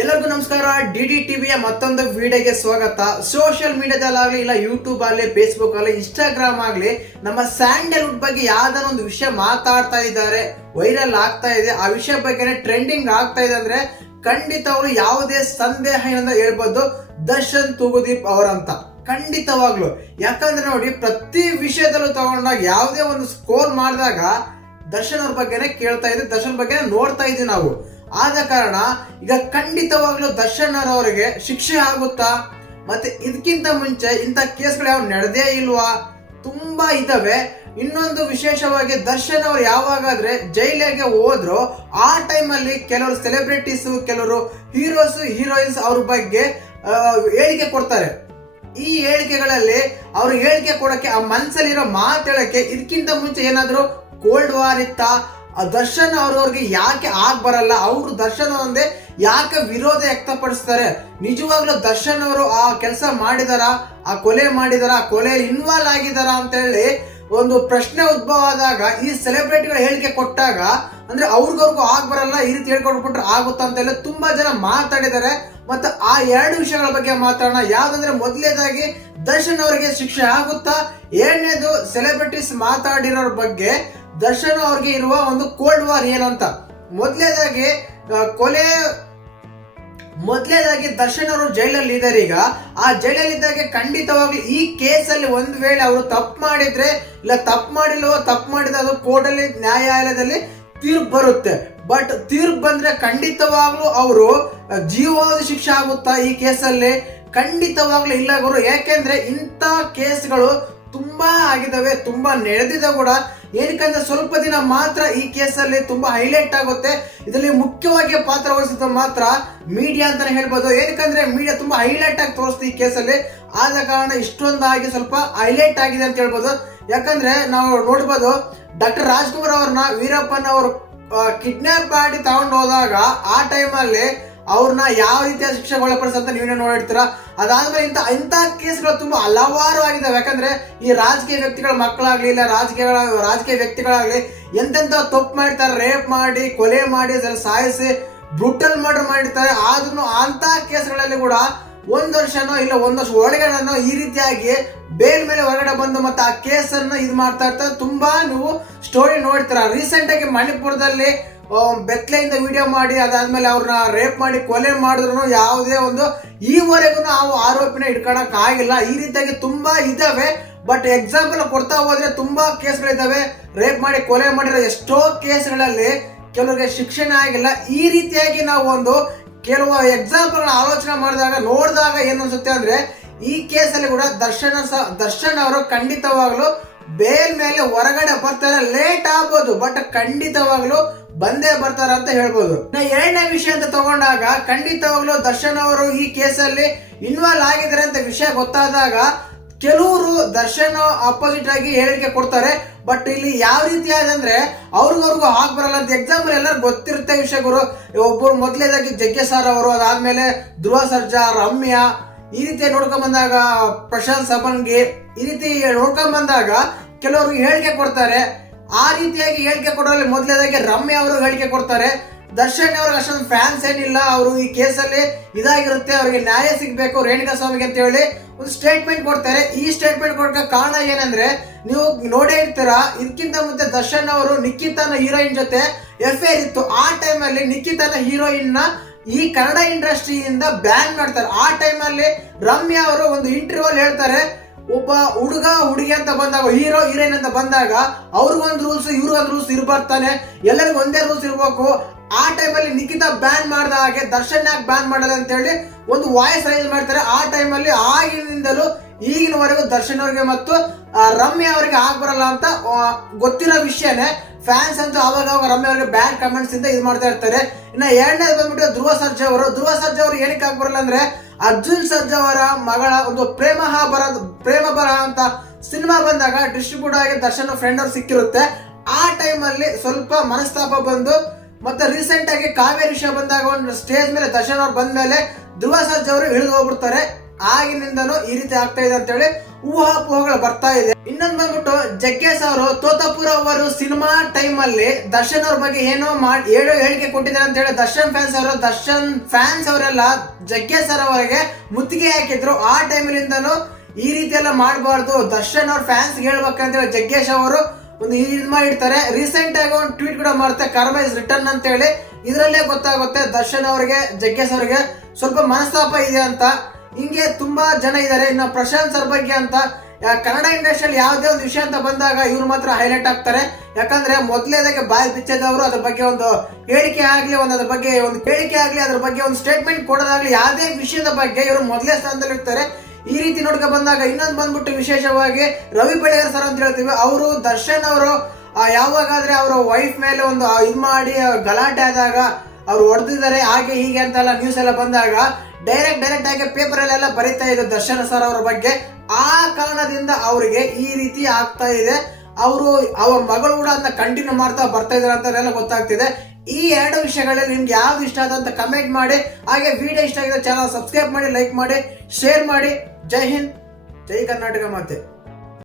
ಎಲ್ಲರಿಗೂ ನಮಸ್ಕಾರ. ಡಿಡಿ ಟಿವಿಯ ಮತ್ತೊಂದು ವಿಡಿಯೋಗೆ ಸ್ವಾಗತ. ಸೋಷಿಯಲ್ ಮೀಡಿಯಾದಲ್ಲಾಗಲಿ ಇಲ್ಲ ಯೂಟ್ಯೂಬ್ ಆಗಲಿ ಫೇಸ್ಬುಕ್ ಆಗಲಿ ಇನ್ಸ್ಟಾಗ್ರಾಮ್ ಆಗಲಿ ನಮ್ಮ ಸ್ಯಾಂಡಲ್ವುಡ್ ಬಗ್ಗೆ ಯಾವ್ದಾರ ಒಂದು ವಿಷಯ ಮಾತಾಡ್ತಾ ಇದ್ದಾರೆ, ವೈರಲ್ ಆಗ್ತಾ ಇದೆ, ಆ ವಿಷಯ ಬಗ್ಗೆ ಟ್ರೆಂಡಿಂಗ್ ಆಗ್ತಾ ಇದೆ ಅಂದ್ರೆ ಖಂಡಿತ ಅವರು ಯಾವುದೇ ಸಂದೇಹ ಏನಂತ ಹೇಳ್ಬೋದು ದರ್ಶನ್ ತೂಗುದೀಪ್ ಅವರಂತ. ಖಂಡಿತವಾಗ್ಲು ಯಾಕಂದ್ರೆ ನೋಡಿ, ಪ್ರತಿ ವಿಷಯದಲ್ಲೂ ತಗೊಂಡಾಗ ಯಾವುದೇ ಒಂದು ಸ್ಕೋರ್ ಮಾಡಿದಾಗ ದರ್ಶನ್ ಅವ್ರ ಬಗ್ಗೆನೆ ಕೇಳ್ತಾ ಇದ್ವಿ, ದರ್ಶನ್ ಬಗ್ಗೆ ನೋಡ್ತಾ ಇದ್ವಿ ನಾವು. ಆದ ಕಾರಣ ಈಗ ಖಂಡಿತವಾಗ್ಲೂ ದರ್ಶನ್ ಅವರಿಗೆ ಶಿಕ್ಷೆ ಆಗುತ್ತಾ, ಮತ್ತೆ ಇದಕ್ಕಿಂತ ಮುಂಚೆ ಇಂಥ ಕೇಸ್ಗಳು ಯಾವ ನಡೆದೇ ಇಲ್ವಾ, ತುಂಬಾ ಇದಾವೆ. ಇನ್ನೊಂದು ವಿಶೇಷವಾಗಿ ದರ್ಶನ್ ಅವರು ಯಾವಾಗಾದ್ರೆ ಜೈಲಿಗೆ ಹೋದ್ರು ಆ ಟೈಮಲ್ಲಿ ಕೆಲವರು ಸೆಲೆಬ್ರಿಟೀಸ್, ಕೆಲವರು ಹೀರೋಸ್ ಹೀರೋಯಿನ್ಸ್ ಅವ್ರ ಬಗ್ಗೆ ಹೇಳಿಕೆ ಕೊಡ್ತಾರೆ. ಈ ಹೇಳಿಕೆಗಳಲ್ಲಿ ಅವರು ಹೇಳಿಕೆ ಕೊಡಕ್ಕೆ, ಆ ಮನ್ಸಲ್ಲಿರೋ ಮಾತಾಡಕ್ಕೆ ಇದಕ್ಕಿಂತ ಮುಂಚೆ ಏನಾದ್ರು ಕೋಲ್ಡ್ ವಾರ್ ಇತ್ತಾ, ದರ್ಶನ್ ಅವ್ರವ್ರಿಗೆ ಯಾಕೆ ಆಗ್ ಬರಲ್ಲ, ಅವರು ದರ್ಶನ್ ಒಂದೇ ಯಾಕೆ ವಿರೋಧ ವ್ಯಕ್ತಪಡಿಸ್ತಾರೆ, ನಿಜವಾಗ್ಲೂ ದರ್ಶನ್ ಅವರು ಆ ಕೆಲಸ ಮಾಡಿದಾರ, ಆ ಕೊಲೆ ಮಾಡಿದಾರ, ಆ ಕೊಲೆಯಲ್ಲಿ ಇನ್ವಾಲ್ವ್ ಆಗಿದಾರ ಅಂತ ಹೇಳಿ ಒಂದು ಪ್ರಶ್ನೆ ಉದ್ಭವ ಆದಾಗ ಈ ಸೆಲೆಬ್ರಿಟಿಗಳ ಹೇಳಿಕೆ ಕೊಟ್ಟಾಗ ಅಂದ್ರೆ ಅವ್ರಿಗವ್ರಿಗೂ ಆಗ್ ಬರಲ್ಲ, ಈ ರೀತಿ ಹೇಳ್ಕೊಟ್ಬಿಟ್ರೆ ಆಗುತ್ತಾ ಅಂತ ಹೇಳಿ ತುಂಬಾ ಜನ ಮಾತಾಡಿದ್ದಾರೆ. ಮತ್ತೆ ಆ ಎರಡು ವಿಷಯಗಳ ಬಗ್ಗೆ ಮಾತಾಡೋಣ. ಯಾವ್ದಂದ್ರೆ ಮೊದಲನೇದಾಗಿ ದರ್ಶನ್ ಅವರಿಗೆ ಶಿಕ್ಷೆ ಆಗುತ್ತಾ, ಎರಡನೇದು ಸೆಲೆಬ್ರಿಟೀಸ್ ಮಾತಾಡಿರೋರ ಬಗ್ಗೆ ದರ್ಶನ್ ಅವ್ರಿಗೆ ಇರುವ ಒಂದು ಕೋಲ್ಡ್ ವಾರ್ ಏನು ಅಂತ. ಮೊದಲನೇದಾಗಿ ದರ್ಶನ್ ಅವರು ಜೈಲಲ್ಲಿ ಇದ್ದಾರೆ. ಈಗ ಆ ಜೈಲಲ್ಲಿದ್ದಾಗ ಖಂಡಿತವಾಗ್ಲೂ ಈ ಕೇಸಲ್ಲಿ ಒಂದ್ ವೇಳೆ ಅವರು ತಪ್ಪು ಮಾಡಿದ್ರೆ ಇಲ್ಲ ತಪ್ಪು ಮಾಡಿಲ್ವೋ, ತಪ್ಪು ಮಾಡಿದ ಅದು ಕೋರ್ಟಲ್ಲಿ ನ್ಯಾಯಾಲಯದಲ್ಲಿ ತೀರ್ಪು ಬರುತ್ತೆ. ಬಟ್ ತೀರ್ಪು ಬಂದ್ರೆ ಖಂಡಿತವಾಗ್ಲೂ ಅವರು ಜೀವಾವಧಿ ಶಿಕ್ಷೆ ಆಗುತ್ತಾ ಈ ಕೇಸಲ್ಲಿ? ಖಂಡಿತವಾಗ್ಲೂ ಇಲ್ಲ ಗುರು. ಯಾಕೆಂದ್ರೆ ಇಂಥ ಕೇಸ್ಗಳು ತುಂಬಾ ಆಗಿದಾವೆ, ತುಂಬಾ ನಡೆದಿದೆ ಕೂಡ. ಏನಕ್ಕಂದ್ರೆ ಸ್ವಲ್ಪ ದಿನ ಮಾತ್ರ ಈ ಕೇಸಲ್ಲಿ ತುಂಬಾ ಹೈಲೈಟ್ ಆಗುತ್ತೆ. ಇದರಲ್ಲಿ ಮುಖ್ಯವಾಗಿ ಪಾತ್ರ ವಹಿಸಿದ ಮಾತ್ರ ಮೀಡಿಯಾ ಅಂತಾನೆ ಹೇಳ್ಬೋದು. ಏನಕ್ಕಂದ್ರೆ ಮೀಡಿಯಾ ತುಂಬಾ ಹೈಲೈಟ್ ಆಗಿ ತೋರಿಸ್ತು ಈ ಕೇಸಲ್ಲಿ. ಆದ ಕಾರಣ ಇಷ್ಟೊಂದಾಗಿ ಸ್ವಲ್ಪ ಹೈಲೈಟ್ ಆಗಿದೆ ಅಂತ ಹೇಳ್ಬೋದು. ಯಾಕಂದ್ರೆ ನಾವು ನೋಡ್ಬೋದು, ಡಾಕ್ಟರ್ ರಾಜ್ಕುಮಾರ್ ಅವ್ರನ್ನ ವೀರಪ್ಪನ್ ಅವರು ಕಿಡ್ನಾಪ್ ಮಾಡಿ ತಗೊಂಡು ಹೋದಾಗ ಆ ಟೈಮಲ್ಲಿ ಅವ್ರನ್ನ ಯಾವ ರೀತಿಯ ಶಿಕ್ಷೆ ಒಳಪಡಿಸಂತ ನೀವೇ ನೋಡಿರ್ತೀರ. ಅದಾದ್ಮೇಲೆ ಇಂಥ ಕೇಸ್ಗಳು ತುಂಬಾ ಹಲವಾರು ಆಗಿದಾವೆ. ಯಾಕಂದ್ರೆ ಈ ರಾಜಕೀಯ ವ್ಯಕ್ತಿಗಳ ಮಕ್ಕಳಾಗ್ಲಿ ಇಲ್ಲ ರಾಜಕೀಯ ವ್ಯಕ್ತಿಗಳಾಗ್ಲಿ ಎಂತೆಂತ ತಪ್ಪು ಮಾಡ್ತಾರೆ, ರೇಪ್ ಮಾಡಿ, ಕೊಲೆ ಮಾಡಿ, ಸಾಯಿಸಿ, ಬ್ರೂಟಲ್ ಮರ್ಡರ್ ಮಾಡಿರ್ತಾರೆ. ಆದ್ರೂ ಅಂತ ಕೇಸ್ಗಳಲ್ಲಿ ಕೂಡ 1 ವರ್ಷನೋ ಇಲ್ಲ 1 ವರ್ಷ ಒಳಗಡೆನೋ ಈ ರೀತಿಯಾಗಿ ಬೇಲ್ ಮೇಲೆ ಹೊರಗಡೆ ಬಂದು ಮತ್ತೆ ಆ ಕೇಸನ್ನು ಇದು ಮಾಡ್ತಾ ಇರ್ತಾರೆ. ತುಂಬಾ ನೀವು ಸ್ಟೋರಿ ನೋಡ್ತೀರ. ರೀಸೆಂಟ್ ಆಗಿ ಮಣಿಪುರದಲ್ಲಿ ಬೆತ್ತಲೆಯಿಂದ ವಿಡಿಯೋ ಮಾಡಿ ಅದಾದ್ಮೇಲೆ ಅವ್ರನ್ನ ರೇಪ್ ಮಾಡಿ ಕೊಲೆ ಮಾಡಿದ್ರು ಯಾವುದೇ ಒಂದು ಈವರೆಗೂ ನಾವು ಆರೋಪಿನ ಇಟ್ಕೊಳಕ್ ಆಗಿಲ್ಲ. ಈ ರೀತಿಯಾಗಿ ತುಂಬಾ ಇದಾವೆ. ಬಟ್ ಎಕ್ಸಾಂಪಲ್ ಕೊಡ್ತಾ ಹೋದ್ರೆ ತುಂಬಾ ಕೇಸ್ಗಳಿದಾವೆ. ರೇಪ್ ಮಾಡಿ ಕೊಲೆ ಮಾಡಿರೋ ಎಷ್ಟೋ ಕೇಸ್ಗಳಲ್ಲಿ ಕೆಲವರಿಗೆ ಶಿಕ್ಷೆನೇ ಆಗಿಲ್ಲ. ಈ ರೀತಿಯಾಗಿ ನಾವು ಒಂದು ಕೆಲವು ಎಕ್ಸಾಂಪಲ್ ಆಲೋಚನೆ ನೋಡಿದಾಗ ಏನ್ ಅನ್ಸುತ್ತೆ ಅಂದ್ರೆ, ಈ ಕೇಸಲ್ಲಿ ಕೂಡ ದರ್ಶನ್ ಅವರು ಖಂಡಿತವಾಗ್ಲು ಬೇಲ್ ಮೇಲೆ ಹೊರಗಡೆ ಬರ್ತಾರೆ. ಲೇಟ್ ಆಗ್ಬೋದು, ಬಟ್ ಖಂಡಿತವಾಗ್ಲು ಬಂದೇ ಬರ್ತಾರ ಅಂತ ಹೇಳ್ಬೋದು. ಎರಡನೇ ವಿಷಯ ಅಂತ ತಗೊಂಡಾಗ ಖಂಡಿತವಾಗ್ಲು ದರ್ಶನ್ ಅವರು ಈ ಕೇಸಲ್ಲಿ ಇನ್ವಾಲ್ವ್ ಆಗಿದ್ದಾರೆ ಅಂತ ವಿಷಯ ಗೊತ್ತಾದಾಗ ಕೆಲವರು ದರ್ಶನ್ ಅಪೋಸಿಟ್ ಆಗಿ ಹೇಳಿಕೆ ಕೊಡ್ತಾರೆ. ಬಟ್ ಇಲ್ಲಿ ಯಾವ ರೀತಿ ಆದಂದ್ರೆ ಅವ್ರಿಗವ್ರಿಗೂ ಆಗ್ ಬರಲ್ಲ ಅಂತ. ಎಕ್ಸಾಂಪಲ್ ಎಲ್ಲರೂ ಗೊತ್ತಿರುತ್ತೆ ವಿಷಯಗಳು. ಒಬ್ಬರು ಮೊದಲೇದಾಗಿ ಜಗ್ಗೇ ಸರ್ ಅವರು, ಅದಾದ್ಮೇಲೆ ಧ್ರುವ ಸರ್ಜಾ, ರಮ್ಯಾ, ಈ ರೀತಿ ನೋಡ್ಕೊಂಡ್ ಬಂದಾಗ ಪ್ರಶಾಂತ್ ಸಬನ್ಗಿ, ಈ ರೀತಿ ನೋಡ್ಕೊಂಡ್ ಬಂದಾಗ ಕೆಲವರು ಹೇಳಿಕೆ ಕೊಡ್ತಾರೆ. ಆ ರೀತಿಯಾಗಿ ಹೇಳಿಕೆ ಕೊಡೋದ್ರಲ್ಲಿ ಮೊದಲೇದಾಗಿ ರಮ್ಯಾ ಅವರು ಹೇಳಿಕೆ ಕೊಡ್ತಾರೆ. ದರ್ಶನ್ ಅವ್ರಿಗೆ ಅಷ್ಟೊಂದು ಫ್ಯಾನ್ಸ್ ಏನಿಲ್ಲ, ಅವರು ಈ ಕೇಸಲ್ಲಿ ಇದಾಗಿರುತ್ತೆ, ಅವ್ರಿಗೆ ನ್ಯಾಯ ಸಿಗ್ಬೇಕು ರೇಣುಕಾ ಸ್ವಾಮಿಗೆ ಅಂತ ಹೇಳಿ ಒಂದು ಸ್ಟೇಟ್ಮೆಂಟ್ ಕೊಡ್ತಾರೆ. ಈ ಸ್ಟೇಟ್ಮೆಂಟ್ ಕೊಡಕ್ಕೆ ಕಾರಣ ಏನಂದ್ರೆ, ನೀವು ನೋಡೇ ಇರ್ತೀರಾ, ಇದಕ್ಕಿಂತ ಮುಂಚೆ ದರ್ಶನ್ ಅವರು ನಿಖಿತಾನ ಹೀರೋಯಿನ್ ಜೊತೆ ಅಫೇರ್ ಇತ್ತು. ಆ ಟೈಮಲ್ಲಿ ನಿಖಿತಾನ ಹೀರೋಯಿನ್ ನ ಈ ಕನ್ನಡ ಇಂಡಸ್ಟ್ರಿಯಿಂದ ಬ್ಯಾನ್ ಮಾಡ್ತಾರೆ. ಆ ಟೈಮಲ್ಲಿ ರಮ್ಯಾ ಅವರು ಒಂದು ಇಂಟರ್ವ್ಯೂ ಅಲ್ಲಿ ಹೇಳ್ತಾರೆ, ಒಬ್ಬ ಹುಡುಗ ಹುಡುಗಿ ಅಂತ ಬಂದಾಗ, ಹೀರೋ ಹೀರೋಯಿನ್ ಅಂತ ಬಂದಾಗ ಅವ್ರಿಗೊಂದು ರೂಲ್ಸ್ ಇವ್ರಿಗೊಂದು ರೂಲ್ಸ್ ಇರ್ಬರ್ತಾನೆ, ಎಲ್ಲರಿಗೂ ಒಂದೇ ರೂಲ್ಸ್ ಇರ್ಬೇಕು. ಆ ಟೈಮಲ್ಲಿ ನಿಖಿತಾ ಬ್ಯಾನ್ ಮಾಡಿದ ಹಾಗೆ ದರ್ಶನ್ ಯಾಕೆ ಬ್ಯಾನ್ ಮಾಡಲ್ಲ ಅಂತ ಹೇಳಿ ಒಂದು ವಾಯ್ಸ್ ರೈಸ್ ಮಾಡ್ತಾರೆ. ಆ ಟೈಮಲ್ಲಿ ಆಗಿನಿಂದಲೂ ಈಗಿನವರೆಗೂ ದರ್ಶನ್ ಅವರಿಗೆ ಮತ್ತು ರಮ್ಯಾ ಅವರಿಗೆ ಆಗ್ಬರಲ್ಲ ಅಂತ ಗೊತ್ತಿರೋ ವಿಷಯನೇ. ಫ್ಯಾನ್ಸ್ ಅಂತೂ ಅವಾಗ ರಮ್ಯಾ ಅವರಿಗೆ ಬ್ಯಾಡ್ ಕಮೆಂಟ್ಸ್ ಇಂದ ಇದು ಮಾಡ್ತಾ ಇರ್ತಾರೆ. ಇನ್ನ ಎರಡನೇದು ಬಂದ್ಬಿಟ್ಟು ಧ್ರುವ ಸರ್ಜಾ ಅವರು ಏನಕ್ಕೆ ಆಗ್ಬರಲ್ಲ ಅಂದ್ರೆ, ಅರ್ಜುನ್ ಸರ್ಜಾ ಅವರ ಮಗಳ ಒಂದು ಪ್ರೇಮ ಬರಹ ಅಂತ ಸಿನಿಮಾ ಬಂದಾಗ ಡಿಸ್ಟ್ರಿಬ್ಯೂಟ್ ಆಗಿ ದರ್ಶನ್ ಫ್ರೆಂಡ್ ಅವ್ರು ಸಿಕ್ಕಿರುತ್ತೆ. ಆ ಟೈಮಲ್ಲಿ ಸ್ವಲ್ಪ ಮನಸ್ತಾಪ ಬಂದು, ಮತ್ತೆ ರೀಸೆಂಟ್ ಆಗಿ ಕಾವೇರಿ ವಿಷಯ ಬಂದಾಗ ಒಂದು ಸ್ಟೇಜ್ ಮೇಲೆ ದರ್ಶನ್ ಅವ್ರು ಬಂದ ಮೇಲೆ ಧ್ರುವ ಸರ್ಜಾ ಅವರು ಇಳಿದು ಹೋಗ್ಬಿಡ್ತಾರೆ. ಆಗಿನಿಂದನೂ ಈ ರೀತಿ ಆಗ್ತಾ ಇದೆ ಅಂತ ಹೇಳಿ ಊಹಾಪೋಹಗಳು ಬರ್ತಾ ಇದೆ. ಇನ್ನೊಂದು ಬಂದ್ಬಿಟ್ಟು ಜಗ್ಗೇಶ್ ಅವರು ತೋತಾಪುರ ಅವರು ಸಿನಿಮಾ ಟೈಮ್ ಅಲ್ಲಿ ದರ್ಶನ್ ಅವ್ರ ಬಗ್ಗೆ ಏನೋ ಹೇಳಿಕೆ ಕೊಟ್ಟಿದ್ದಾರೆ ಅಂತ ಹೇಳಿ ದರ್ಶನ್ ಫ್ಯಾನ್ಸ್ ಅವರೆಲ್ಲ ಜಗ್ಗೇಶ್ ಸರ್ ಅವರಿಗೆ ಮುತ್ತಿಗೆ ಹಾಕಿದ್ರು. ಆ ಟೈಮ್ಲಿಂದನೂ ಈ ರೀತಿ ಎಲ್ಲ ಮಾಡಬಾರ್ದು, ದರ್ಶನ್ ಅವ್ರ ಫ್ಯಾನ್ಸ್ ಹೇಳ್ಬೇಕಂತ ಹೇಳಿ ಜಗ್ಗೇಶ್ ಅವರು ಒಂದು ಇದು ಮಾಡಿರ್ತಾರೆ. ರೀಸೆಂಟ್ ಆಗಿ ಒಂದು ಟ್ವೀಟ್ ಕೂಡ ಮಾಡ್ತಾರೆ, ಕರ್ಮ ಇಸ್ ರಿಟರ್ನ್ ಅಂತ ಹೇಳಿ. ಇದರಲ್ಲೇ ಗೊತ್ತಾಗುತ್ತೆ ದರ್ಶನ್ ಅವರಿಗೆ ಜಗ್ಗೇಶ್ ಅವರಿಗೆ ಸ್ವಲ್ಪ ಮನಸ್ತಾಪ ಇದೆ ಅಂತ. ಹಿಂಗೆ ತುಂಬಾ ಜನ ಇದ್ದಾರೆ. ಇನ್ನು ಪ್ರಶಾಂತ್ ಸರ್ ಬಗ್ಗೆ ಅಂತ ಕನ್ನಡ ಇಂಡಸ್ಟ್ರಿಯಲ್ಲಿ ಯಾವುದೇ ಒಂದು ವಿಷಯ ಅಂತ ಬಂದಾಗ ಇವ್ರು ಮಾತ್ರ ಹೈಲೈಟ್ ಆಗ್ತಾರೆ. ಯಾಕಂದ್ರೆ ಮೊದಲೇದಾಗೆ ಬಾಯಿ ಬಿಚ್ಚದವರು ಅದ್ರ ಬಗ್ಗೆ ಒಂದು ಹೇಳಿಕೆ ಆಗ್ಲಿ, ಅದ್ರ ಬಗ್ಗೆ ಒಂದು ಸ್ಟೇಟ್ಮೆಂಟ್ ಕೊಡೋದಾಗ್ಲಿ, ಯಾವುದೇ ವಿಷಯದ ಬಗ್ಗೆ ಇವರು ಮೊದಲೇ ಸ್ಥಾನದಲ್ಲಿ ಇರ್ತಾರೆ. ಈ ರೀತಿ ನೋಡ್ಕೊ ಬಂದಾಗ ಇನ್ನೊಂದು ಬಂದ್ಬಿಟ್ಟು ವಿಶೇಷವಾಗಿ ರವಿ ಬೆಳಗೆರೆ ಸರ್ ಅಂತ ಹೇಳ್ತೀವಿ, ಅವರು ದರ್ಶನ್ ಅವರು ಯಾವಾಗಾದ್ರೆ ಅವರ ವೈಫ್ ಮೇಲೆ ಒಂದು ಇದು ಮಾಡಿ ಗಲಾಟೆ ಆದಾಗ ಅವ್ರು ಹೊಡೆದಿದ್ದಾರೆ ಹಾಗೆ ಹೀಗೆ ಅಂತೆಲ್ಲ ನ್ಯೂಸ್ ಎಲ್ಲ ಬಂದಾಗ ಡೈರೆಕ್ಟ್ ಆಗಿ ಪೇಪರ್ ಅಲ್ಲೆಲ್ಲ ಬರೀತಾ ಇದ್ರು ದರ್ಶನ್ ಸರ್ ಅವರ ಬಗ್ಗೆ. ಆ ಕಾರಣದಿಂದ ಅವರಿಗೆ ಈ ರೀತಿ ಆಗ್ತಾ ಇದೆ. ಅವ್ರ ಮಗಳು ಕೂಡ ಅದನ್ನ ಕಂಟಿನ್ಯೂ ಮಾಡ್ತಾ ಬರ್ತಾ ಇದಾರೆ ಅಂತ ಗೊತ್ತಾಗ್ತಿದೆ. ಈ ಎರಡು ವಿಷಯಗಳಲ್ಲಿ ನಿಮ್ಗೆ ಯಾವ್ದು ಇಷ್ಟ ಆದಂತ ಕಮೆಂಟ್ ಮಾಡಿ. ಹಾಗೆ ವಿಡಿಯೋ ಇಷ್ಟ ಆಗಿದೆ ಚಾನಲ್ ಸಬ್ಸ್ಕ್ರೈಬ್ ಮಾಡಿ, ಲೈಕ್ ಮಾಡಿ, ಶೇರ್ ಮಾಡಿ. ಜೈ ಹಿಂದ್, ಜೈ ಕರ್ನಾಟಕ ಮಾತೆ.